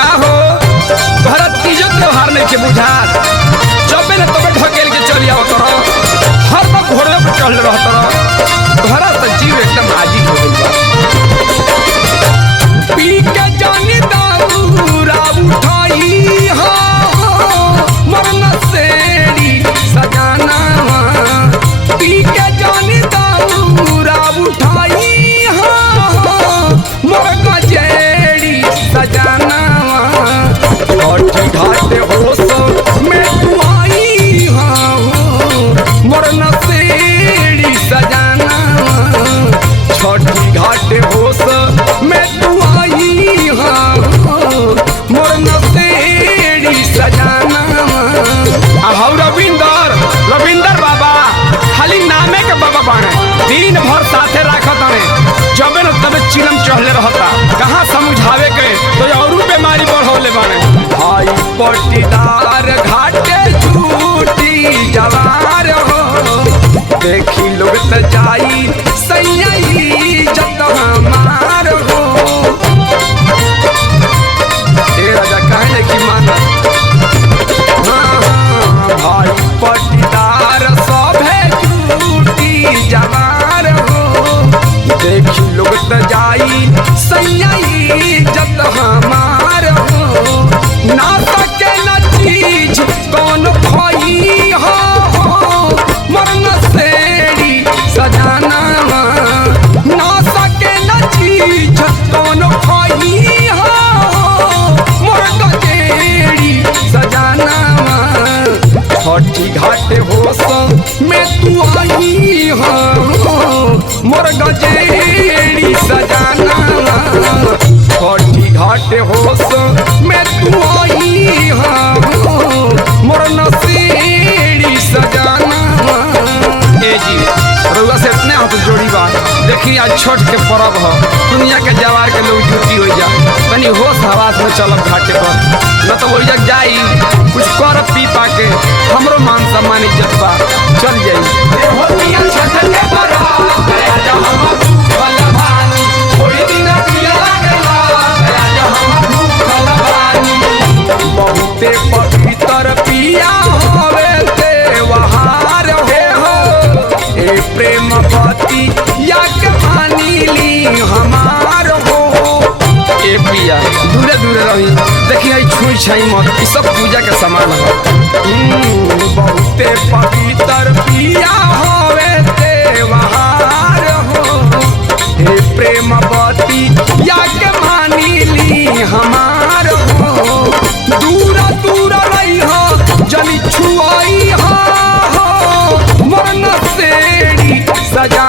का हो घर तीजो त्योहार नहीं के बुझात जब न तबे ढकेल के चली आओ तोरा हर वक्त घोड़े पर चढ़ रह तोरा घर से जीव एकदम आजी हो गई बा पी के जानी दाऊरा उठाई हो मरना सेड़ी सजाना पी के जानी दाऊरा उठाई हो मरना जेड़ी सजाना घाटे हो सो मैं तू आई हूँ मरना सेड़ी सजाना छठी घाटे हो सो मैं तू आई हूँ मरना सेड़ी सजाना हाउ रविंदर बाबा खाली नामे के बाबा बाणे दिन भर साथे राखत हमें जबे न तबे चिलम चढ़ले रहता कहाँ समझावे के तो और बीमारी बढ़ौले बाणे भाई पट्टीदार घाटे झूठी जवार हो देखी लोग त जाई सैयई जत हमार हो ए राजा कहने की माना भाई पट्टीदार सब है झूठी जवार हो देखी लोग त जाई सैयई जत हमार हो ना सके न चीज कौन खोई हो मरना सेड़ी सजाना ना सके न चीज कौन खोई हो मरना सेड़ी सजाना छठी घाटे हो सो मैं तू आई हो मोर गजेड़ी सजाना छठी घाटे हो सो मैं तू आई हूँ मोर नसेड़ी सजाना ए जी रउआ से इतने हो तो जोड़ी बात देखी आज छठ के पर्व हो दुनिया के जवार के लोग जुटी हो जा तनी होश हवास में चलब घाटे पर न तो वही जग जाई कुछ कर पी पा के हमरो मान सम्मान इज्जत बा चल जाई छठ के पर्व आजा हम भूखल बानी थोड़ी दिन पिया लागला आजा हम भूखल बानी बहुते पवित्र पिया होवे त्योहार हो ए प्रेम पति या के मानी ली हमार हो ए पिया दूरे दूरे रही देखिए छुई छाई मत ई सब पूजा के सामान हो बहुते पवित्र पिया होवे त्योहार हो हे प्रेम पति या के मानी ली हमार हो दूर दूर रही हो जनी छुआई हो मरना सेड़ी सजा